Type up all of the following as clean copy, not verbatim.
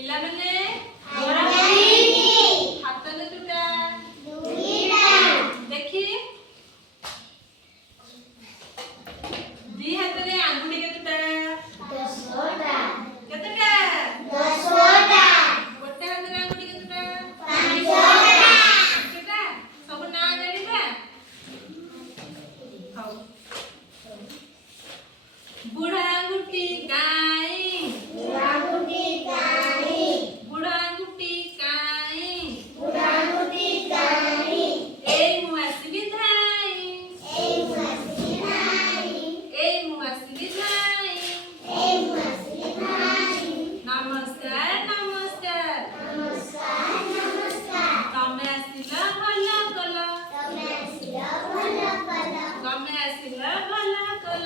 ପିଲାମାନେ ହାତରେ ଦୁଇଟା ଦେଖି ଦି ହାତରେ ଆଙ୍ଗୁଠି କେତେଟା କେତେଟା ଗୋଟେ ହାତରେ ଆଙ୍ଗୁଠି କେତେଟା କେତେଟା ସବୁ ନାଁ ଜାଣିବା ହଉ ବୁଢ଼ା ଆଙ୍ଗୁଠି ଗାଈ ବୁଢ଼ା ଆଙ୍ଗୁଠି କାଇଁ ଏଇ ମୁଁ ଆସିଲି ଧାଇଁ ନମସ୍କାର ତମେ ଆସିଲ ଭଲ କଲ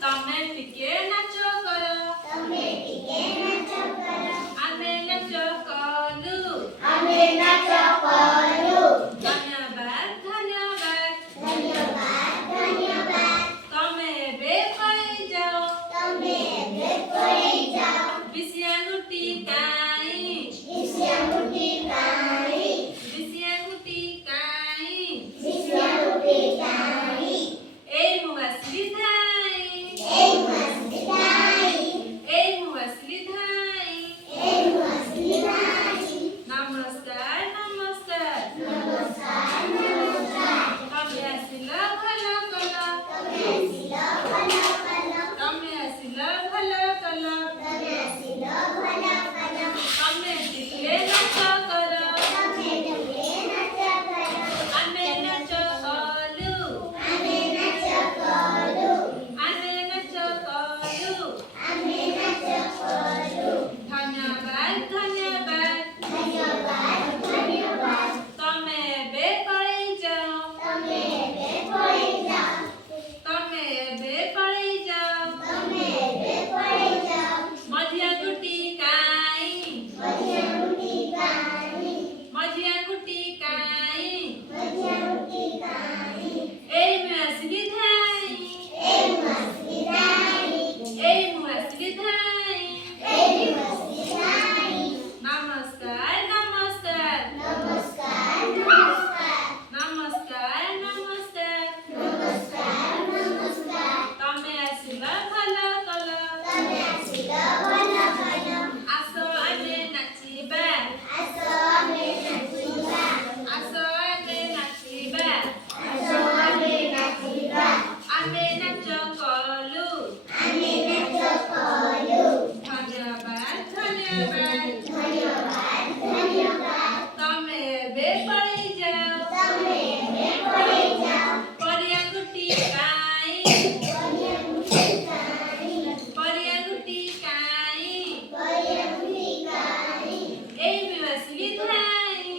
ତମେ ଟିକେ ନାଚ କର ଆମେ ନାଚ କଲୁ ଧନ୍ୟବାଦ ତମେ ଏବେ ପଳେଇ ଯାଅ ବିଶି ଆଙ୍ଗୁଠି କାଇଁ ଏଇ ମୁଁ ଆସିଲି ଧାଇଁ ନମସ୍କାର ତମେ ଆସିଲ ଭଲ କଲ ତମେ ଟିକେ ନାଚ କର ଆମେ ନାଚ କଲୁ ଧନ୍ୟବାଦ ତମେ ଏବେ ପଳେଇ ଯାଅ ମଝି ଆଙ୍ଗୁଠି କାଇଁ ଏଇ ମୁଁ ଆସିଲି ଧାଇଁ ନମସ୍କାର ତମେ ଆସିଲ ଭଲ କଲ ଆସ ଆମେ ନାଚିବା ଆମେ ନାଚ କଲୁ ଧନ୍ୟବାଦ ତମେ ଏବେ ପଳେଇ ଯାଅ ପରି ଆଙ୍ଗୁଠି କାଇଁ ଏଇ ମୁଁ ଆସିଲି ଧାଇଁ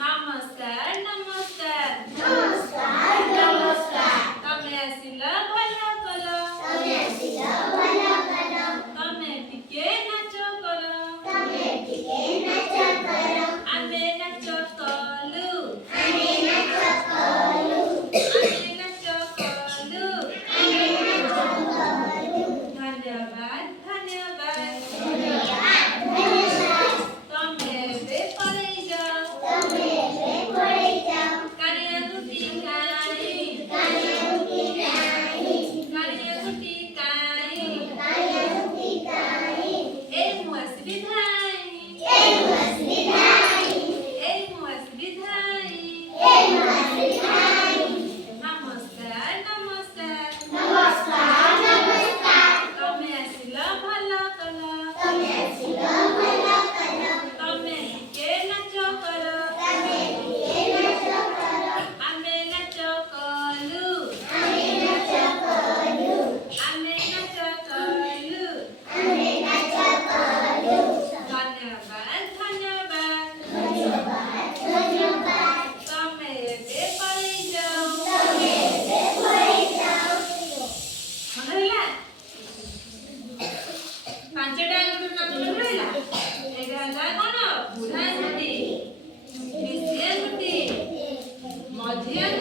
ନମସ୍କାର ତମେ ଆସିଲ ଭଲ କଲ ତମେ ଟିକେ ନାଚ କର ଆମେ ନାଚ କଲୁ ଧନ୍ୟବାଦ ତମେ ଏବେ ପଳେଇ ଯାଅ କାଣି ଆଙ୍ଗୁଠି କାଇଁ ଏଇ ମୁଁ ଆସିଲି ଧାଇଁ ନମସ୍କାର ତମେ ଆସିଲ ଭଲ କଲ ତମେ ଟିକେ ନାଚ କର ଆମେ ନାଚ କଲୁ ଧନ୍ୟବାଦ ତମେ ଏବେ ପଳେଇ ଯାଅ ମନେ ରହିଲା ପାଞ୍ଚଟା ଆଙ୍ଗୁଠି ନାମ ମନେ ରହିଲା ଏଇଟା ହେଲା କଣ ବୁଢ଼ା ଆଙ୍ଗୁଠି ବିଶି ଆଙ୍ଗୁଠି ମଝି ଆଙ୍ଗୁଠି